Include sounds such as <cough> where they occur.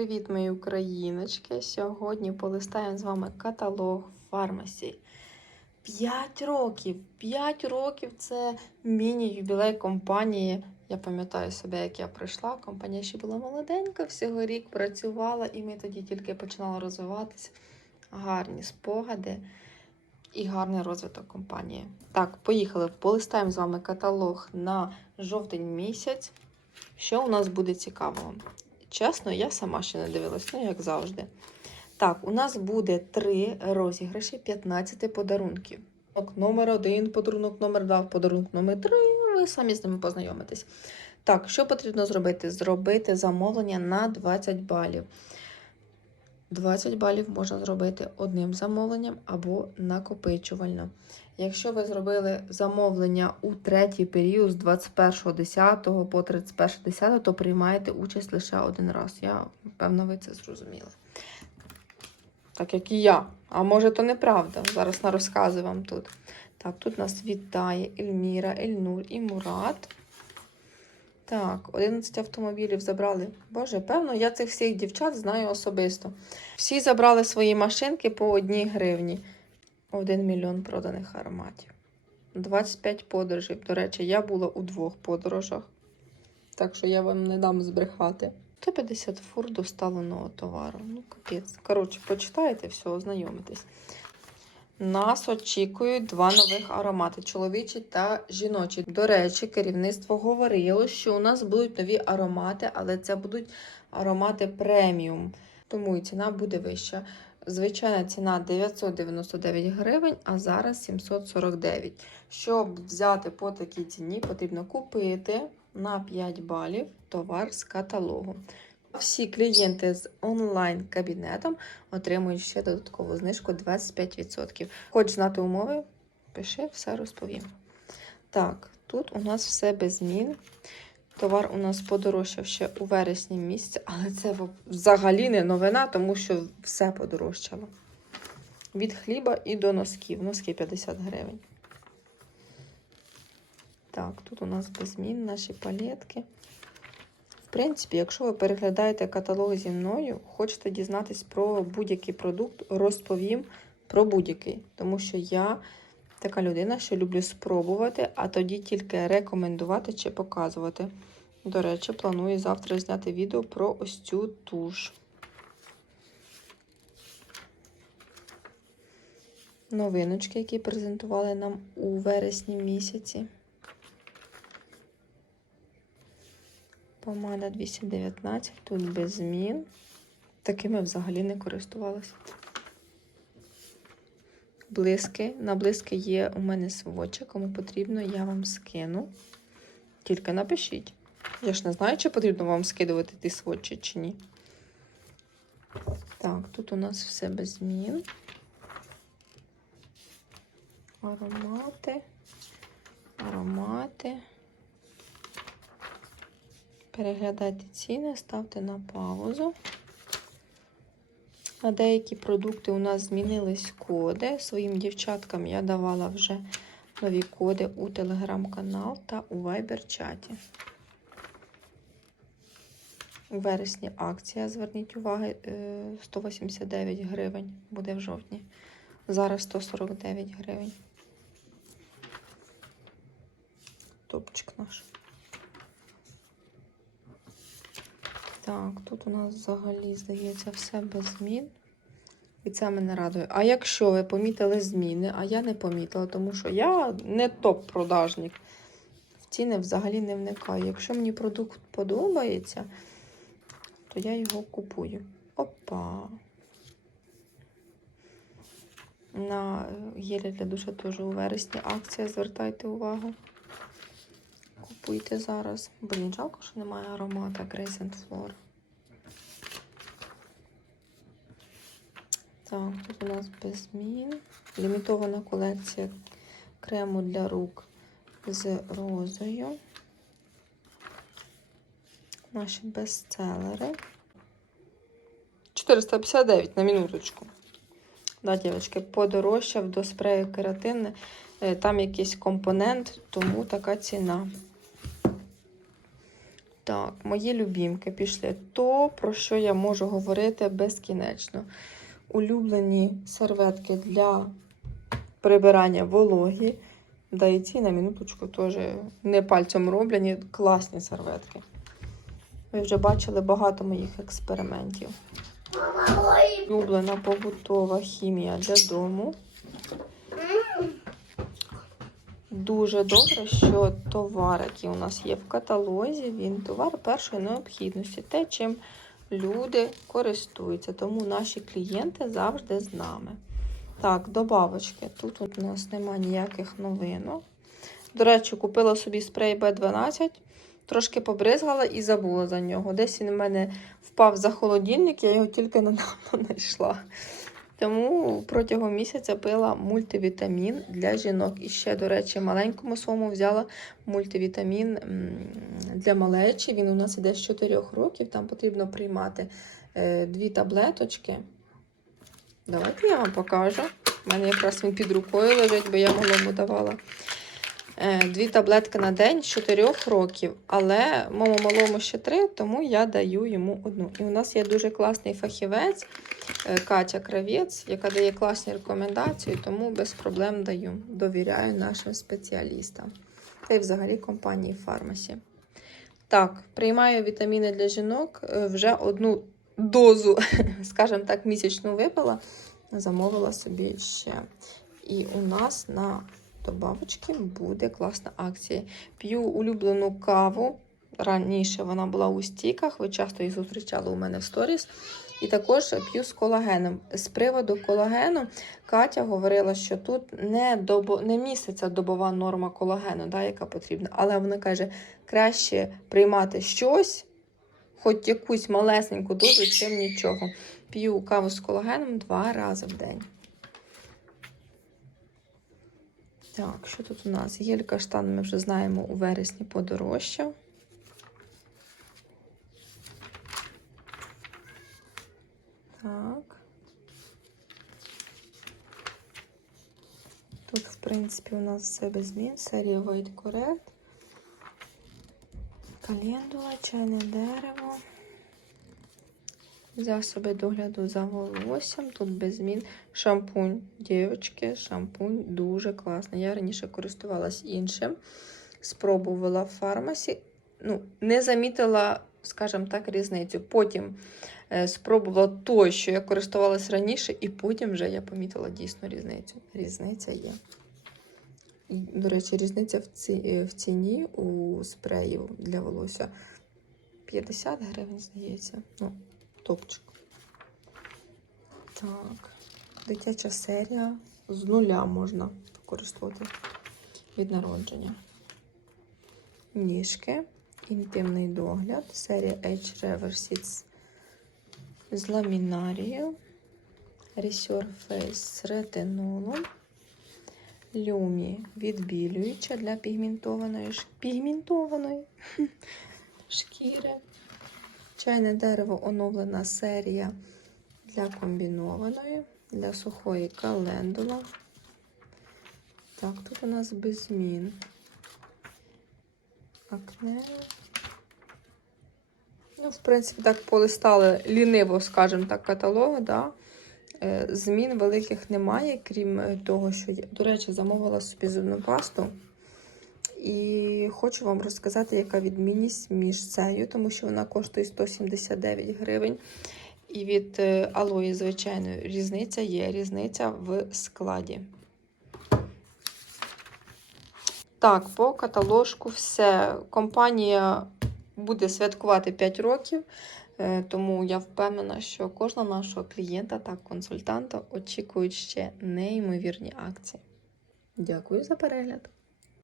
Привіт, мої україночки! Сьогодні полистаємо з вами каталог фармасі. 5 років. 5 років це міні-юбілей компанії. Я пам'ятаю себе, як я прийшла. Компанія ще була молоденька, всього рік працювала, і ми тоді тільки починали розвиватися. Гарні спогади і гарний розвиток компанії. Так, поїхали. Полистаємо з вами каталог на жовтень місяць. Що у нас буде цікавого? Чесно, я сама ще не дивилась, ну як завжди. Так, у нас буде три розіграші 15 подарунків. Номер один, подарунок номер два, подарунок номер три. Ви самі з ними познайомитесь. Так, що потрібно зробити? Зробити замовлення на 20 балів. 20 балів можна зробити одним замовленням або накопичувально. Якщо ви зробили замовлення у третій період з 21.10 по 31.10, то приймаєте участь лише один раз. Я, певно, ви це зрозуміли. Так як і я. А може, то неправда. Зараз на розкази вам тут. Так, тут нас вітає Ельміра, Ельнур і Мурат. Так, 11 автомобілів забрали. Боже, певно, я цих всіх дівчат знаю особисто. Всі забрали свої машинки по одній гривні. 1 мільйон проданих ароматів. 25 подорожей. До речі, я була у двох подорожах. Так що я вам не дам збрехати. 150 фур доставленого товару. Ну, капець. Коротше, почитайте все, ознайомитесь. Нас очікують два нових аромати: чоловічі та жіночі. До речі, керівництво говорило, що у нас будуть нові аромати, але це будуть аромати преміум, тому і ціна буде вища. Звичайна ціна 999 гривень, а зараз 749. Щоб взяти по такій ціні, потрібно купити на 5 балів товар з каталогу. Всі клієнти з онлайн-кабінетом отримують ще додаткову знижку 25%. Хоч знати умови, пиши, все розповім. Так, тут у нас все без змін. Товар у нас подорожчав ще у вересні місяці, але це взагалі не новина, тому що все подорожчало. Від хліба і до носків. Носки 50 гривень. Так, тут у нас без змін наші палетки. В принципі, якщо ви переглядаєте каталог зі мною, хочете дізнатись про будь-який продукт, розповім про будь-який. Тому що я така людина, що люблю спробувати, а тоді тільки рекомендувати чи показувати. До речі, планую завтра зняти відео про ось цю туш. Новиночки, які презентували нам у вересні місяці. Помада 219, тут без змін. Такими взагалі не користувалася. Блиски. На блиски є у мене своча, кому потрібно, я вам скину. Тільки напишіть. Я ж не знаю, чи потрібно вам скидувати ті свочі чи ні. Так, тут у нас все без змін. Аромати. Аромати. Переглядайте ціни, ставте на паузу. На деякі продукти у нас змінились коди. Своїм дівчаткам я давала вже нові коди у телеграм-канал та у вайбер-чаті. У вересні акція, зверніть увагу, 189 гривень буде в жовтні. Зараз 149 гривень. Топчик наш. Так, тут у нас взагалі, здається, все без змін. І це мене радує. А якщо ви помітили зміни, а я не помітила, тому що я не топ-продажник, в ціни взагалі не вникаю. Якщо мені продукт подобається, то я його купую. Опа. На гелі для душа теж у вересні акція, звертайте увагу. Купуйте зараз. Блін, жалко, що немає аромата Grace and Flora. Так, тут у нас без змін. Лімітована колекція крему для рук з розою. Наші бестселери. 459 на минуточку. Да, дівчатки, подорожчав до спрею кератин. Там якийсь компонент, тому така ціна. Так, мої любімки пішли. То, про що я можу говорити безкінечно. Улюблені серветки для прибирання вологі. Да і ці на минуточку теж не пальцем роблені, класні серветки. Ви вже бачили багато моїх експериментів. Улюблена побутова хімія для дому. Дуже добре, що товар, який у нас є в каталозі, він товар першої необхідності. Те, чим люди користуються. Тому наші клієнти завжди з нами. Так, добавочки. Тут у нас немає ніяких новинок. До речі, купила собі спрей B12, трошки побризгала і забула за нього. Десь він у мене впав за холодильник, я його тільки недавно <laughs> знайшла. Тому протягом місяця пила мультивітамін для жінок. І ще, до речі, маленькому своєму взяла мультивітамін для малечі. Він у нас іде з 4 років. Там потрібно приймати е, дві таблеточки. Давайте я вам покажу. У мене якраз він під рукою лежить, бо я малому давала. Е, Дві таблетки на день з 4 років, але моєму малому ще 3, тому я даю йому одну. І у нас є дуже класний фахівець е, Катя Кравець, яка дає класні рекомендації, тому без проблем даю. Довіряю нашим спеціалістам. Та й взагалі компанії Фармасі. Так, приймаю вітаміни для жінок. е, Вже одну дозу, <laughs> скажімо так, місячну випила. Замовила собі ще. І у нас на добавочки буде класна акція. П'ю улюблену каву. Раніше вона була у стіках, ви часто її зустрічали у мене в сторіс. І також п'ю з колагеном. З приводу колагену Катя говорила, що тут не, добо, не міститься добова норма колагену, да, яка потрібна. Але вона каже, краще приймати щось, хоч якусь малесеньку дозу, чим нічого. П'ю каву з колагеном два рази в день. Так, що тут у нас? Гель каштан, ми вже знаємо, у вересні подорожчав. Так. Тут, в принципі, у нас все без змін. Серія White Correct. Календула, чайне дерево. Засоби догляду за волоссям. Тут без змін. Шампунь, дівчатки, шампунь дуже класний. Я раніше користувалась іншим. Спробувала в фармасі. Ну, не замітила, скажімо так, різницю. Потім е, спробувала той, що я користувалась раніше, і потім вже я помітила дійсно різницю. Різниця є. До речі, різниця в, ці, е, в ціні у спреїв для волосся 50 гривень, здається. Ну, топчик. Так, дитяча серія з нуля можна використовувати від народження. Ніжки, інтимний догляд, серія H Reversits з ламінарією, Resurface з ретинолом, Люмі відбілююча для пігментованої, пігментованої <laughs> шкіри. Чайне дерево оновлена серія для комбінованої, для сухої календула. Так, тут у нас без змін. Акне. Ну, в принципі, так полистали ліниво, скажімо так, каталог, да? Е, Змін великих немає, крім е, того, що я, до речі, замовила собі зубну пасту. І хочу вам розказати, яка відмінність між цією, тому що вона коштує 179 гривень. І від е, алої, звичайно, різниця є. Різниця в складі. Так, по каталожку все. Компанія буде святкувати 5 років. Е, Тому я впевнена, що кожного нашого клієнта та консультанта очікують ще неймовірні акції. Дякую за перегляд!